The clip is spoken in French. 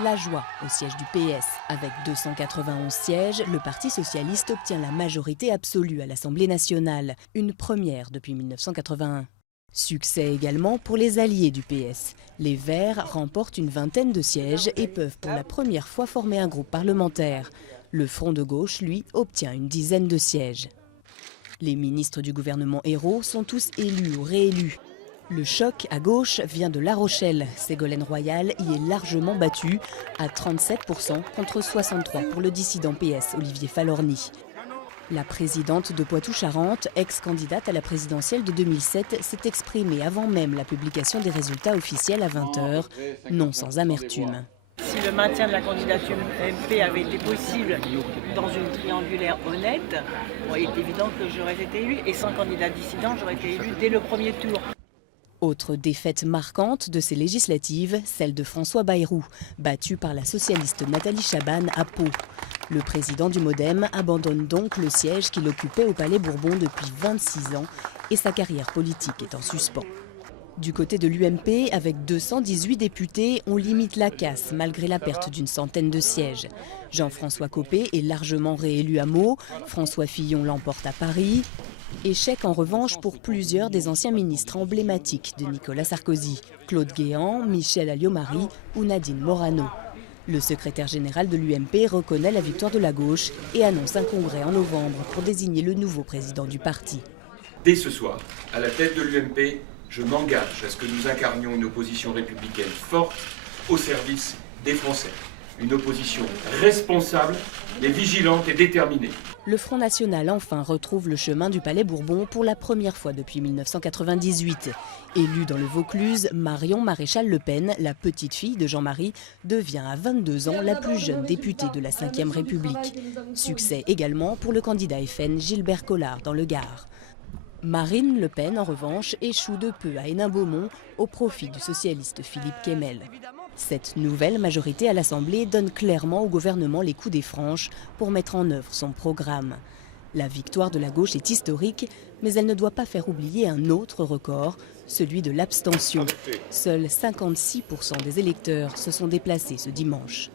La joie au siège du PS. Avec 291 sièges, le Parti socialiste obtient la majorité absolue à l'Assemblée nationale, une première depuis 1981. Succès également pour les alliés du PS. Les Verts remportent une vingtaine de sièges et peuvent pour la première fois former un groupe parlementaire. Le Front de gauche, lui, obtient une dizaine de sièges. Les ministres du gouvernement Ayrault sont tous élus ou réélus. Le choc à gauche vient de La Rochelle. Ségolène Royal y est largement battue, à 37% contre 63% pour le dissident PS Olivier Falorni. La présidente de Poitou-Charentes, ex-candidate à la présidentielle de 2007, s'est exprimée avant même la publication des résultats officiels à 20 h, non sans amertume. Si le maintien de la candidature MP avait été possible dans une triangulaire honnête, il est évident que j'aurais été élu. Et sans candidat dissident, j'aurais été élu dès le premier tour. Autre défaite marquante de ces législatives, celle de François Bayrou, battu par la socialiste Nathalie Chaban à Pau. Le président du MoDem abandonne donc le siège qu'il occupait au Palais Bourbon depuis 26 ans et sa carrière politique est en suspens. Du côté de l'UMP, avec 218 députés, on limite la casse malgré la perte d'une centaine de sièges. Jean-François Copé est largement réélu à Meaux, François Fillon l'emporte à Paris. Échec en revanche pour plusieurs des anciens ministres emblématiques de Nicolas Sarkozy, Claude Guéant, Michel Alliot-Marie ou Nadine Morano. Le secrétaire général de l'UMP reconnaît la victoire de la gauche et annonce un congrès en novembre pour désigner le nouveau président du parti. Dès ce soir, à la tête de l'UMP, je m'engage à ce que nous incarnions une opposition républicaine forte au service des Français. Une opposition responsable, mais vigilante et déterminée. Le Front National enfin retrouve le chemin du Palais Bourbon pour la première fois depuis 1998. Élue dans le Vaucluse, Marion Maréchal-Le Pen, la petite fille de Jean-Marie, devient à 22 ans la plus jeune députée de la Ve République. Succès également pour le candidat FN Gilbert Collard dans le Gard. Marine Le Pen, en revanche, échoue de peu à Hénin-Beaumont au profit du socialiste Philippe Kemel. Cette nouvelle majorité à l'Assemblée donne clairement au gouvernement les coups des franches pour mettre en œuvre son programme. La victoire de la gauche est historique, mais elle ne doit pas faire oublier un autre record, celui de l'abstention. Seuls 56% des électeurs se sont déplacés ce dimanche.